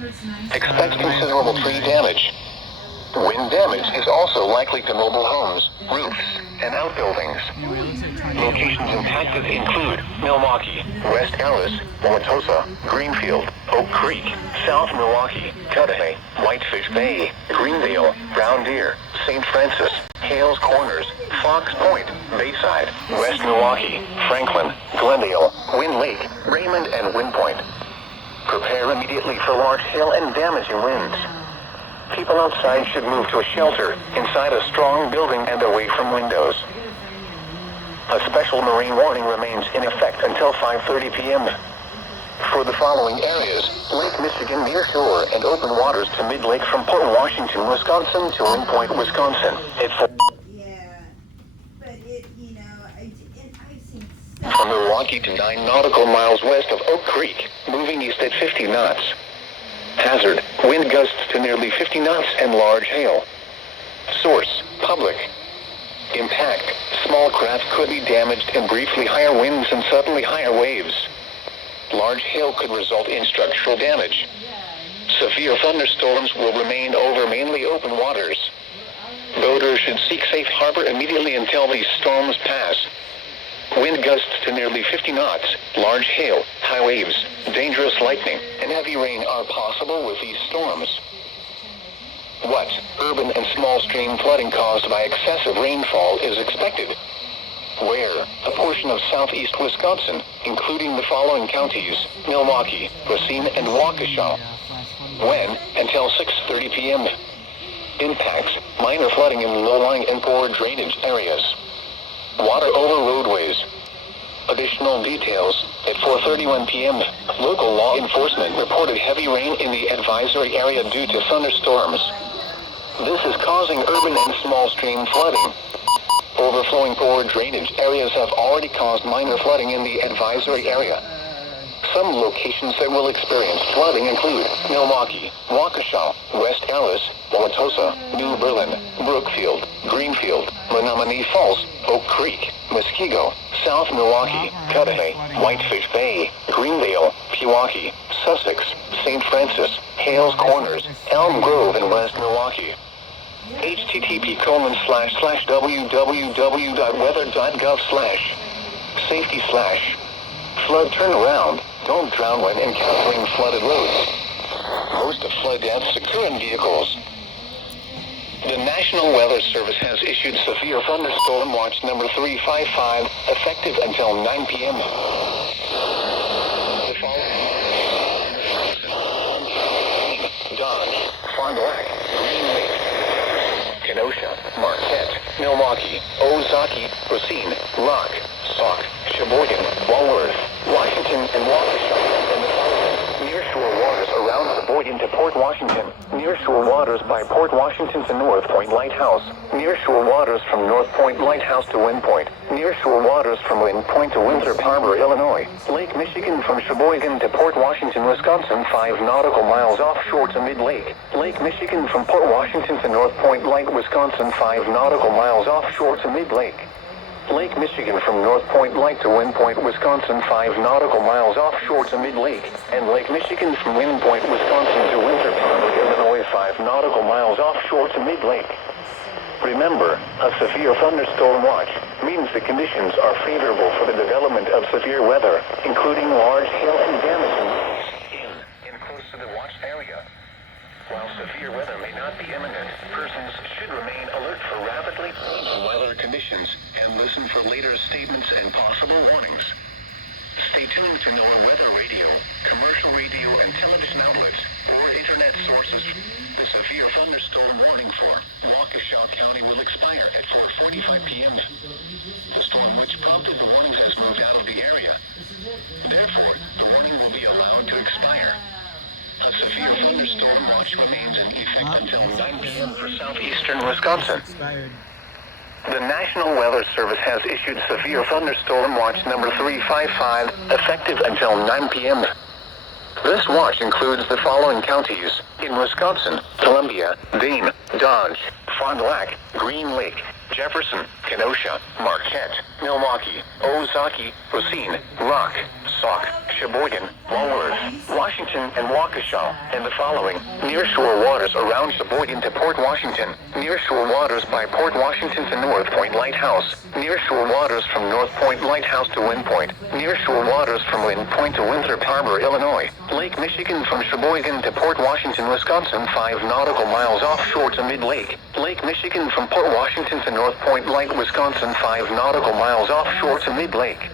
Expect considerable tree damage. Wind damage is also likely to mobile homes, roofs, and outbuildings. Locations impacted include Milwaukee, West Allis, Wauwatosa, Greenfield, Oak Creek, South Milwaukee, Cudahy, Whitefish Bay, Greendale, Brown Deer, St. Francis, Hales Corners, Fox Point, Bayside, West Milwaukee, Franklin, Glendale, Wind Lake, Raymond, and Wind Point. Prepare immediately for large hail and damaging winds. People outside should move to a shelter inside a strong building and away from windows. A special marine warning remains in effect until 5:30 p.m. For the following areas: Lake Michigan near shore and open waters to mid-lake from Port Washington, Wisconsin to Wind Point, Wisconsin. From Milwaukee to 9 nautical miles west of Oak Creek, moving east at 50 knots. Hazard: wind gusts to nearly 50 knots and large hail. Source: public. Impact: small craft could be damaged in briefly higher winds and suddenly higher waves. Large hail could result in structural damage. Severe thunderstorms will remain over mainly open waters. Boaters should seek safe harbor immediately until these storms pass. Wind gusts to nearly 50 knots, large hail, high waves, dangerous lightning, and heavy rain are possible with these storms. What? Urban and small stream flooding caused by excessive rainfall is expected. Where? A portion of southeast Wisconsin, including the following counties: Milwaukee, Racine, and Waukesha. When? Until 6:30 p.m. Impacts: minor flooding in low-lying and poor drainage areas. Water over roadways. Additional details: at 4:31 p.m., local law enforcement reported heavy rain in the advisory area due to thunderstorms. This is causing urban and small stream flooding. Overflowing poor drainage areas have already caused minor flooding in the advisory area. Some locations that will experience flooding include Milwaukee, Waukesha, West Allis, Wauwatosa, New Berlin, Brookfield, Greenfield, Menominee Falls, Oak Creek, Muskego, South Milwaukee, Cudahy, Whitefish Bay, Greendale, Pewaukee, Sussex, St. Francis, Hales Corners, Elm Grove, and West Milwaukee. http://www.weather.gov/safety/ flood turnaround. Don't drown when encountering flooded roads. Most of flood deaths occur in vehicles. The National Weather Service has issued severe thunderstorm watch number 355, effective until 9 p.m. The following: Dodge, Fond du Lac, Green Lake, Kenosha, Marquette, Milwaukee, Ozaki, Racine, Rock, Sauk, Sheboygan, Walworth, Washington, and Waukesha, and the following: nearshore waters around Sheboygan to Port Washington, nearshore waters by Port Washington to North Point Lighthouse, nearshore waters from North Point Lighthouse to Wind Point, nearshore waters from Wind Point to Winthrop Harbor, Illinois, Lake Michigan from Sheboygan to Port Washington, Wisconsin, 5 nautical miles offshore to mid-lake, Lake Michigan from Port Washington to North Point Light, Wisconsin, 5 nautical miles offshore to mid-lake. Lake Michigan from North Point Light to Wind Point, Wisconsin, 5 nautical miles offshore to mid-lake, and Lake Michigan from Wind Point, Wisconsin to Winthrop Harbor, Illinois, 5 nautical miles offshore to mid-lake. Remember, a severe thunderstorm watch means the conditions are favorable for the development of severe weather, including large hail and damaging winds in and close to the watch area. While severe weather may not be imminent, persons should remain alert for rapidly changing weather conditions and listen for later statements and possible warnings. Stay tuned to NOAA weather radio, commercial radio and television outlets, or internet sources. The severe thunderstorm warning for Waukesha County will expire at 4:45 p.m. The storm which prompted the warning has moved out of the area. Therefore, the warning will be allowed to expire. A severe thunderstorm watch remains in effect until 9 p.m. for southeastern Wisconsin. The National Weather Service has issued severe thunderstorm watch number 355, effective until 9 p.m. This watch includes the following counties in Wisconsin: Columbia, Dane, Dodge, Fond du Lac, Green Lake, Jefferson, Kenosha, Marquette, Milwaukee, Ozaki, Racine, Rock, Sauk, Sheboygan, Walworth, Washington, and Waukesha, and the following nearshore waters around Sheboygan to Port Washington, nearshore waters by Port Washington to North Point Lighthouse, nearshore waters from North Point Lighthouse to Wind Point, nearshore waters from Wind Point to Winthrop Harbor, Illinois, Lake Michigan from Sheboygan to Port Washington, Wisconsin 5 nautical miles offshore to mid-lake, Lake Michigan from Port Washington to North Point Light, Wisconsin 5 nautical miles offshore to mid-lake.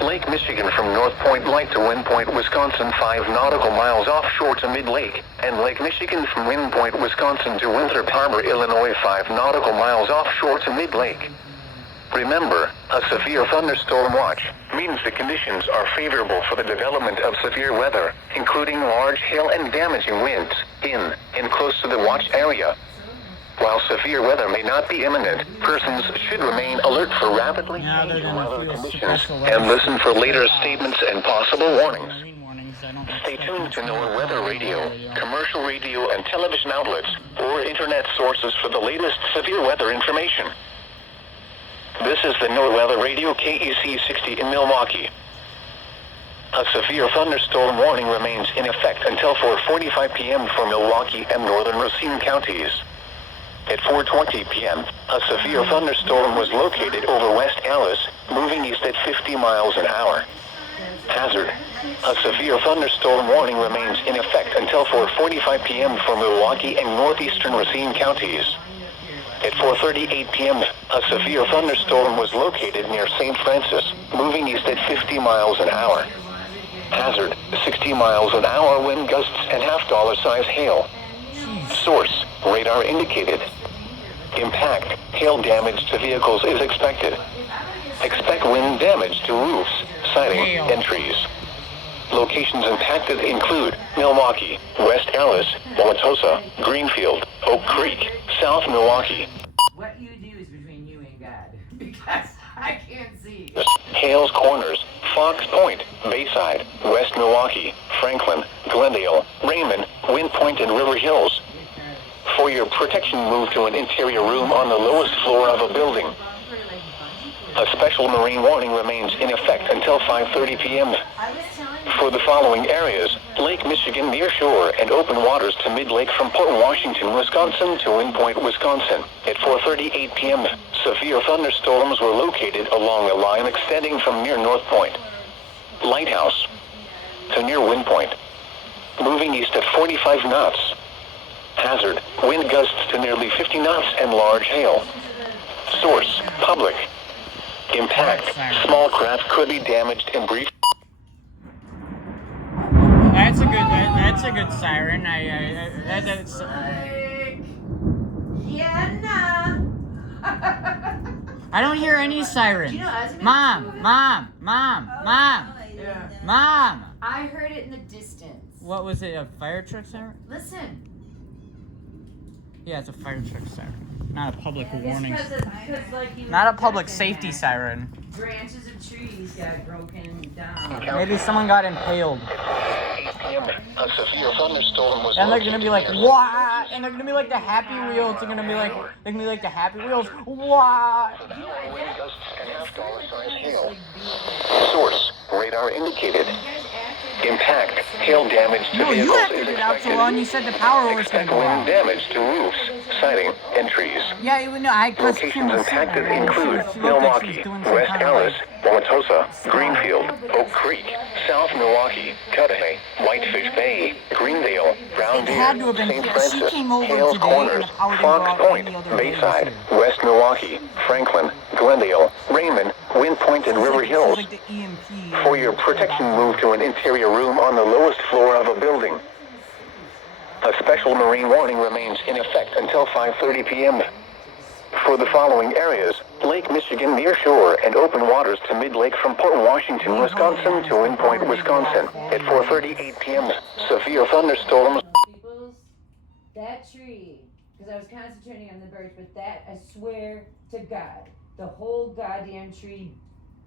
Lake Michigan from North Point Light to Wind Point, Wisconsin 5 nautical miles offshore to mid-lake, and Lake Michigan from Wind Point, Wisconsin to Winthrop Harbor, Illinois 5 nautical miles offshore to mid-lake. Remember, a severe thunderstorm watch means the conditions are favorable for the development of severe weather, including large hail and damaging winds, in and close to the watch area. While severe weather may not be imminent, persons should remain alert for rapidly changing weather conditions and listen for later statements and possible warnings. Stay tuned to NOAA weather radio, commercial radio and television outlets, or internet sources for the latest severe weather information. This is the NOAA weather radio KEC 60 in Milwaukee. A severe thunderstorm warning remains in effect until 4:45 p.m. for Milwaukee and northern Racine counties. At 4:20 p.m., a severe thunderstorm was located over West Allis, moving east at 50 miles an hour. Hazard: a severe thunderstorm warning remains in effect until 4:45 p.m. for Milwaukee and northeastern Racine counties. At 4:38 p.m., a severe thunderstorm was located near St. Francis, moving east at 50 miles an hour. Hazard: 60 miles an hour wind gusts and half-dollar size hail. Source: radar indicated. Impact: hail damage to vehicles is expected. Expect wind damage to roofs, siding, and trees. Locations impacted include Milwaukee, West Allis, Wauwatosa, Greenfield, Oak Creek, South Milwaukee. What you do is between you and God, because I can't see. Hales Corners, Fox Point, Bayside, West Milwaukee, Franklin, Glendale, Raymond, Wind Point, and River Hills. For your protection, move to an interior room on the lowest floor of a building. A special marine warning remains in effect until 5:30 p.m. For the following areas: Lake Michigan near shore and open waters to mid-lake from Port Washington, Wisconsin to Wind Point, Wisconsin. At 4:38 p.m., severe thunderstorms were located along a line extending from near North Point Lighthouse to near Wind Point, moving east at 45 knots. Hazard: wind gusts to nearly 50 knots and large hail. Source: public. Impact: small craft could be damaged in brief. That's a good siren. That's. Yeah, I don't hear any sirens. You know, I was gonna Mom. I heard it in the distance. What was it? A fire truck siren? Listen. Yeah, it's a fire truck siren. Not a public warning. Like Not a public safety siren. branches of trees got broken down. Maybe someone got impaled. 8 p.m. A severe thunderstorm was And they're gonna be like, located near what? And they're gonna be like the Happy Wheels. They're gonna be like the Happy Wheels. What? wind gusts and half-dollar size hail. Source: radar indicated. Impact: hail damage to No, you vehicles have to is get out so expected. long. You said the power was gonna Expect go wind out. damage to roofs, siding, and trees. Yeah, even though I cause Locations impacted include Milwaukee, West Allis, Wauwatosa, Greenfield, Oak Creek, South Milwaukee, Cudahy, Whitefish Bay, Greendale, Brown It had to Deer, have been St. because she Francis, came over Hales today and Corners, the power didn't Fox go out Point, any other day this Bayside, year. West Milwaukee, Franklin, Glendale, Raymond, Wind Point, and River This is Hills. like the EMP. For your protection, move to an interior room on the lowest floor of a building. A special marine warning remains in effect until 5:30 p.m. For the following areas: Lake Michigan near shore and open waters to mid-lake from Port Washington, Wisconsin to Wind Point, Wisconsin. At 4:38 p.m., severe thunderstorms. That tree, because I was concentrating on the birch, but that, I swear to God, the whole goddamn tree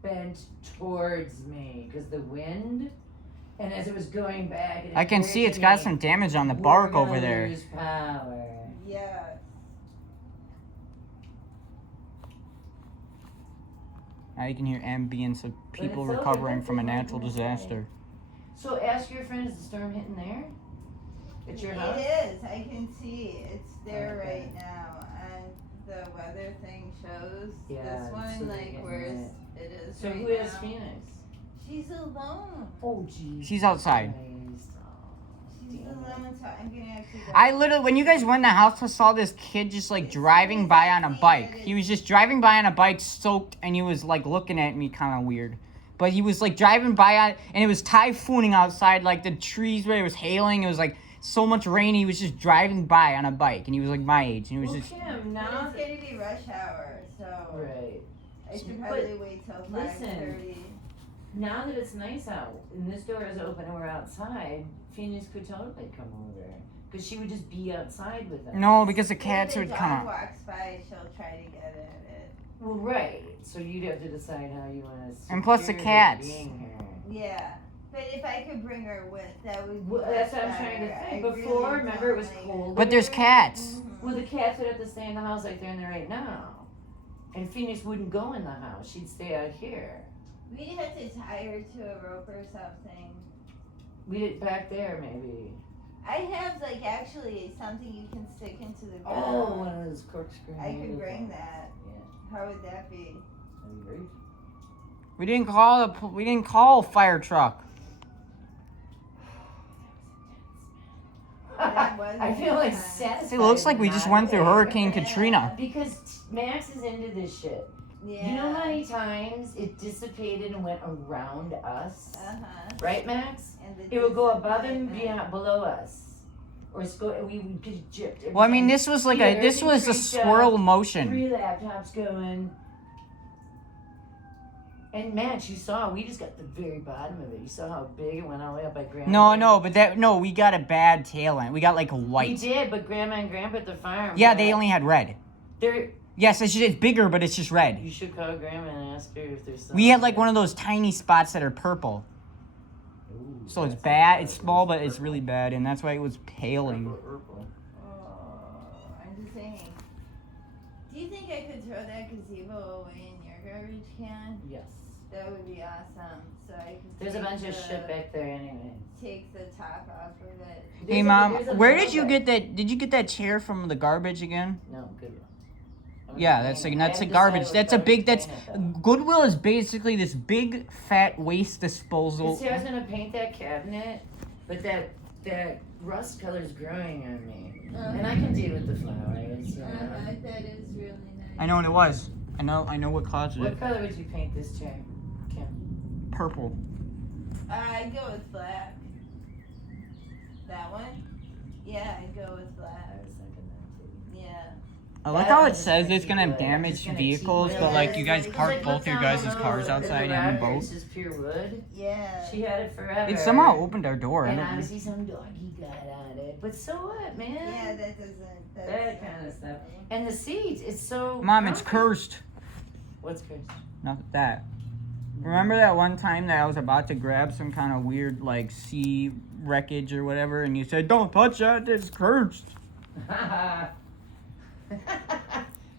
bent towards me because the wind, and as it was going back, I can see it's got some damage on the bark over there. Lose power. Yeah. Now you can hear ambience of people recovering from a natural disaster. So ask your friend, is the storm hitting there? At your house? It is. I can see it's there Okay. right now, and the weather thing shows Yeah, this so one they're like getting where it. it is So right who now. is Phoenix? She's alone. Oh, jeez. She's outside. She's alone, so I'm gonna have to go. I literally, when you guys went in the house, I saw this kid just like driving by on a bike. He was just driving by on a bike, soaked, and he was like looking at me kind of weird. But he was like driving by on, and it was typhooning outside, like the trees where it was hailing. It was like so much rain. He was just driving by on a bike, and he was like my age, and he was Well, just. Kim, Now now it's gonna be rush hour, so right. I should But probably wait till listen. 5:30. Now that it's nice out and this door is open and we're outside, Phoenix could totally come over because she would just be outside with us. No, because the If cats the would dog come out. walks by, she'll try to get at it. Well, right. So you'd have to decide how you want to. And plus the cats. Being here. Yeah, but if I could bring her with, that would be Well, that's much what I'm trying to better. think. I Before, really remember, it was don't like cold. But there's cats. Well, the cats would have to stay in the house like they're in there right now, and Phoenix wouldn't go in the house. She'd stay out here. We'd have to tie her to a rope or something. We did back there maybe. I have like actually something you can stick into the ground. Oh, one of those corkscrew. I could handle bring things. that. Yeah, How would that be? that'd be great. We didn't call a fire truck. That was I feel like intense. satisfied. It looks like we just went through Hurricane Katrina. Because Max is into this shit. Yeah. You know how many times it dissipated and went around us? Right, Max? And the It would go above and disappointment. beyond, below us. Or we would get gypped. every Well, I mean, time. this was like Here, this was a everything swirl creeped motion. 3 laptops going. And Max, you saw, we just got the very bottom of it. You saw how big it went all the way up by Grandma. No, we got a bad tail end. We got like a We white. did, but Grandma and Grandpa at the farm. Yeah, they only had red. They're, Yes, it's bigger, but it's just red. you should call Grandma and ask her if there's some. We had like one of those tiny spots that are purple. So it's bad. It's small, but it's really bad, and that's why it was paling. Oh, I'm just saying. Do you think I could throw that gazebo away in your garbage can? Yes. That would be awesome. So I could. There's a take bunch of the- shit back there anyway. Take the top off of it. Hey, Mom, where did you get that? Did you get that chair from the garbage again? No, Goodwill. Yeah, that's a garbage. That's a big. That's Goodwill is basically this big fat waste disposal. See, I was gonna paint that cabinet, but that rust color's growing on me, and I can deal with the flowers. You know? That is really nice. I know what it was. I know what caused it. What color would you paint this chair, Kim? Purple. I'd go with black. That one? Yeah, I'd go with black. I was thinking that too. Yeah. I like how it says it's gonna damage vehicles, but like you guys It's park like, both look your down guys' below, cars the outside and garage, the boat. It's just pure wood. Yeah. She had it forever. It somehow opened our door. I And don't know. obviously some doggy got on it, but so what, man? Yeah, that doesn't. That kind of stuff. And the seat, it's so. Mom, it's comfy. cursed. What's cursed? Not that. Remember that one time that I was about to grab some kind of weird like sea wreckage or whatever, and you said, "Don't touch that. It's cursed."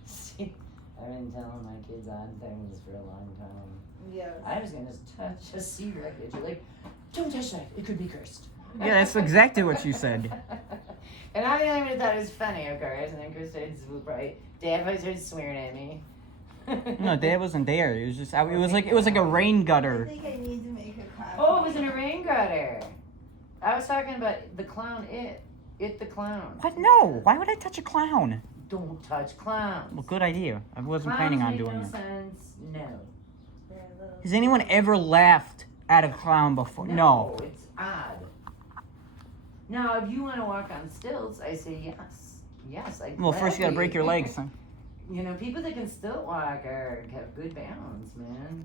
See, I've been telling my kids odd things for a long time. Yeah. I was gonna touch a sea wreckage. You're like, don't touch that. It could be cursed. Yeah, that's exactly what you said. And I didn't even thought it was funny, of course. And then Chris started swoop right. Dad probably started swearing at me. No, Dad wasn't there. It was just it was like a rain I gutter. think I need to make a coffee. Oh, it was in a rain gutter. I was talking about the clown. It the clown. What? No. Why would I touch a clown? Don't touch clowns. Well, good idea. I wasn't Clowns planning on make doing no it. sense. No. Has anyone ever laughed at a clown before? No. It's odd. Now, if you want to walk on stilts, I say yes. Yes, I. Well, first you gotta break your legs. Huh? You know, people that can stilt walk have good balance, man.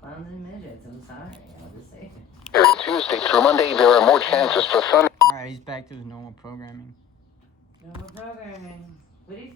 Clowns and midgets. I'm sorry. I'll just say it. Tuesday through Monday, there are more chances for thunder. All right, he's back to his normal programming. No more programming. What do you think?